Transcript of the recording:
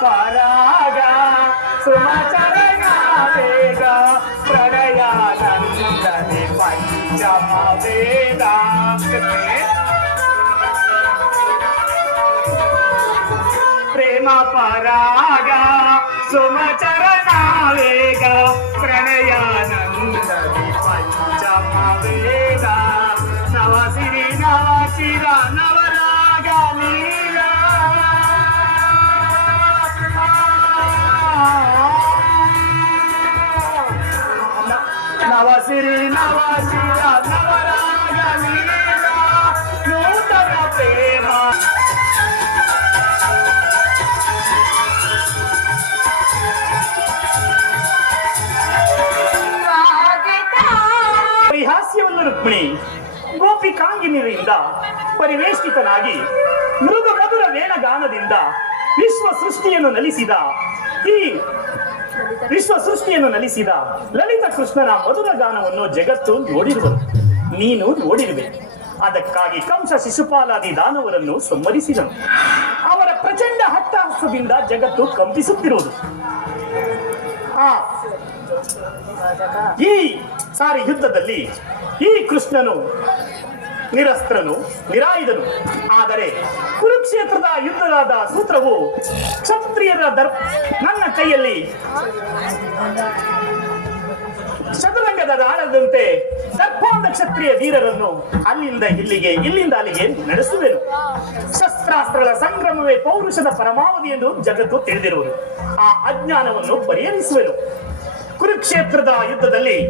ಪರಾಗ ಸುಮಚರಣ ವೇಗ ಪ್ರಣಯಾನಂದನೆ ಪಂಚಮ ವೇದ ಪ್ರೇಮ ಪರಾಗ ಸುಮಚರಣ ವೇಗ ಪ್ರಣಯಾನಂದನೆ ಪಂಚಮ ವೇದ ನವಸಿರಿ ನವಚಿರ ನವರಾಗ ನೀಲ ನವಸಿರಿ ನವಚಿರ ನವರಾಗ ನೀಲ ನೂತನ ಪ್ರೇಮ ಪರಿಹಾಸ್ಯವನ್ನು ರುಕ್ಮಿಣಿ ಗೋಪಿಕಾಂಗಿನಿಯರಿಂದ ಪರಿವೇಷ್ಟಿತನಾಗಿ ಮೃದು ಮಧುರ ವೇಣಗಾನದಿಂದ ವಿಶ್ವ ಸೃಷ್ಟಿಯನ್ನು ನಲಿಸಿದ ಲಲಿತ ಕೃಷ್ಣನ ಮಧುರ ಗಾನವನ್ನು ಜಗತ್ತು ನೋಡಿರುವುದು, ನೀನು ನೋಡಿರುವೆ. ಅದಕ್ಕಾಗಿ ಕಂಸ ಶಿಶುಪಾಲಾದಿ ದಾನವರನ್ನು ಸಂಹರಿಸಿದನು. ಅವರ ಪ್ರಚಂಡ ಹಟ್ಟಹಾಸದಿಂದ ಜಗತ್ತು ಕಂಪಿಸುತ್ತಿರುವುದು. ಈ ಸಾರಿ ಯುದ್ಧದಲ್ಲಿ ಈ ಕೃಷ್ಣನು ನಿರಸ್ತ್ರನು ನಿರಾಯುಧನು. ಆದರೆ ಕುರುಕ್ಷೇತ್ರದ ಯುದ್ಧದ ಸೂತ್ರವು ಕ್ಷತ್ರಿಯರ ನನ್ನ ಕೈಯಲ್ಲಿ ಚದುರಂಗದ ದಾಳದಂತೆ ದರ್ಪಾಂಧ ಕ್ಷತ್ರಿಯ ವೀರರನ್ನು ಅಲ್ಲಿಂದ ಅಲ್ಲಿಗೆ ನಡೆಸುವೆನು. ಶಸ್ತ್ರಾಸ್ತ್ರಗಳ ಸಂಗ್ರಮವೇ ಪೌರುಷದ ಪರಮಾವಧಿ ಎಂದು ಜಗತ್ತು ತಿಳಿದಿರುವುದು. ಆ ಅಜ್ಞಾನವನ್ನು ಪರಿಹರಿಸುವೆನು. ಕುರುಕ್ಷೇತ್ರದ ಯುದ್ಧದಲ್ಲಿ